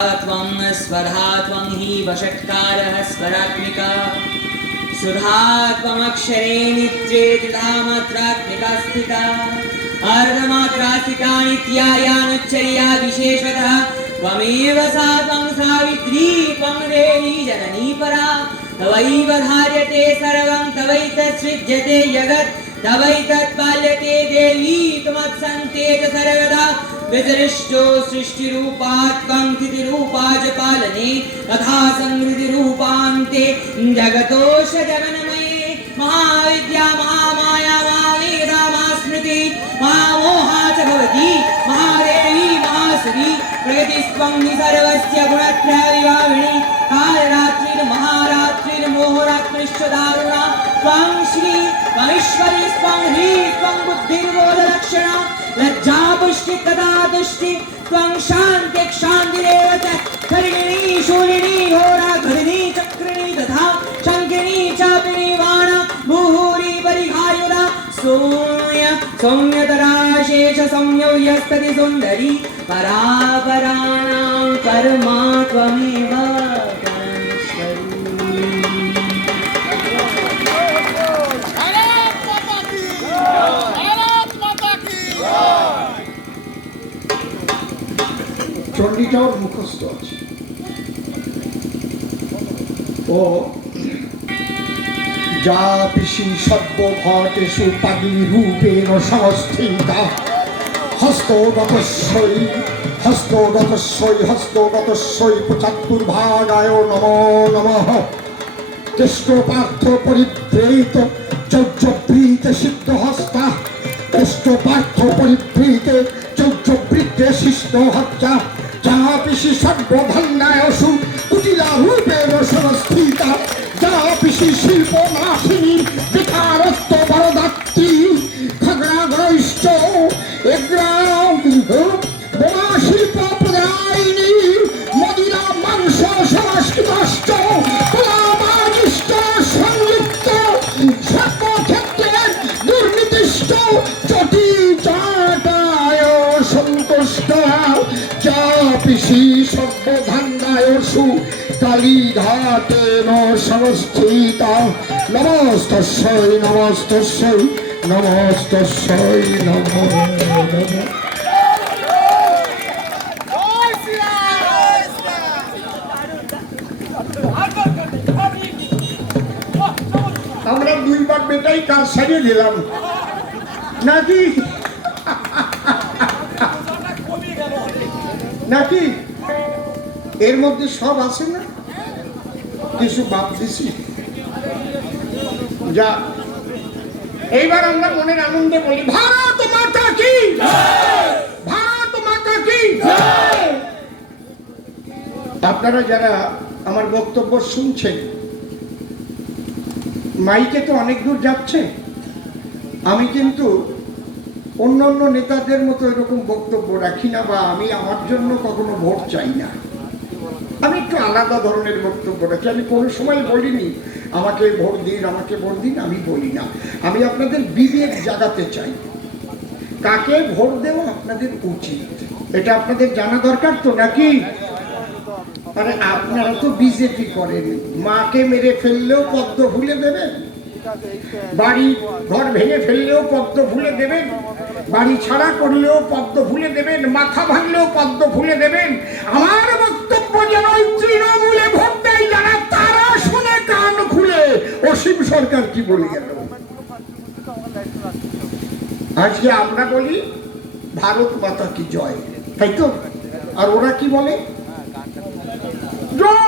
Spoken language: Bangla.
त्वं स्वधा त्वं हि वषट्कारः स्वरात्मिका सुधा त्वमक्षरे नित्ये त्रिधा मात्रात्मिका स्थिता अर्धमात्रा स्थिता नित्यायानुच्चर्या विशेषतः त्वमेव सा त्वं सावित्री त्वं देवी जननी परा तवैव धार्यते सर्वं तवैतत्सृज्यते जगत् तवैतत्पाल्यते देवी त्वमत्सन्ते च सर्वदा विदृष्टो सृष्टिरूपात्वं स्थितिरूपा च पालने तथा संहृतिरूपान्ते जगतोष जगन्मये महाविद्या महामाया महावेदा महास्मृति महामोहा च भवति महादेवी महासुरी प्रकृतिस्त्वं हि सर्वस्य गुणत्रयविभाविनी कालरात्रिर्महारात्रिर्मोहरात्रिश्च दारुणा त्वं श्री त्वमीश्वरी त्वं ह्री त्वं बुद्धिर्बोधलक्षणा लज्जा पुष्टि तदा तुष्टि त्वं शान्ति क्षान्तिरेव च करिणी शूलिनी घोरा घरिणी चक्रिणी तथा शङ्किनी चापिनी वाणा मुहुरी परिघायुधा सौम्यतरा शेष संयौयस्तति सुन्दरी परापराणां परमा त्वमेव চণ্ডীটাও মুখস্থ আছে ও যা পিসি সর্বঘটেষু পাগলি রূপেণ সংস্থিতা হস্তগতস্যৈ হস্তগতস্যৈ হস্তগতস্যৈ পশ্চাৎপূর্ভাগায় নমো নমঃ কেষ্টপার্থ পরিবৃত চৌর্যবৃত সিদ্ধহস্তা কেষ্টপার্থ পরিবৃতে চৌর্যবৃতে সিদ্ধহস্তা যাহা পিসি সর্বধন্যায়সু কুটিলা রূপেণ সংস্থিতা যাহা পিসি শিল্প নাশিনী বিকারত্ব বরদাত্রী খগ্রাগ্রৈশ্চ এগ্রাম বোমা শিল্প প্রদায়িনী মদিরা মাংস সংস্কৃতশ্চ কলাবাজিষ্ট সংযুক্ত সর্বক্ষেত্রে দুর্নীতিষ্ঠ চটি চাটায় সন্তুষ্ট যা পিসি সর্বধান্যায়সু কালীঘাটেন সংস্থিতা নমস্তস্যৈ নমস্তস্যৈ নমস্তস্যৈ নমো নমঃ। আমরা দুইবার বেটাই কাজ সারিয়ে দিলাম নাকি নাকি এর মধ্যে সব আছে না কিছু বাদ দিছি যা এইবার আমরা মনের আনন্দে বলি ভারত মাতা কি ভারত মাতা কি। আপনারা যারা আমার বক্তব্য শুনছেন মাইকে তো অনেক দূর যাচ্ছে, আমি কিন্তু অন্য অন্য নেতাদের মতো এরকম বক্তব্য রাখি না বা আমি আমার জন্য কখনো ভোট চাই না, আমি একটু আলাদা ধরনের বক্তব্য রাখি। আমি কোনো সময় বলিনি আমাকে ভোট দিন আমাকে ভোট দিন, আমি বলি না। আমি আপনাদের বিবেক জাগাতে চাই, কাকে ভোট দেওয়া আপনাদের উচিত এটা আপনাদের জানা দরকার তো নাকি। আরে আপনারা তো বিজেপি করেন, মাকে মেরে ফেললেও পদ্ম ভুলে দেবেন, বাড়ি ঘর ভেঙে ফেললেও পদ্ম ভুলে দেবেন, বাড়ি ছাড়া করলেও পদ্ম ভুলে দেবেন, মাথা ভাঙলেও পদ্ম ভুলে দেবেন। আমার বক্তব্য যেন ওই তৃণমূলে ভোট দেয় যারা, তারা শুনে কান খুলে অসীম সরকার কি বলে গেল। আজকে আমরা বলি ভারত মাতা কি জয়, তাই তো, আর ওরা কি বলে জয়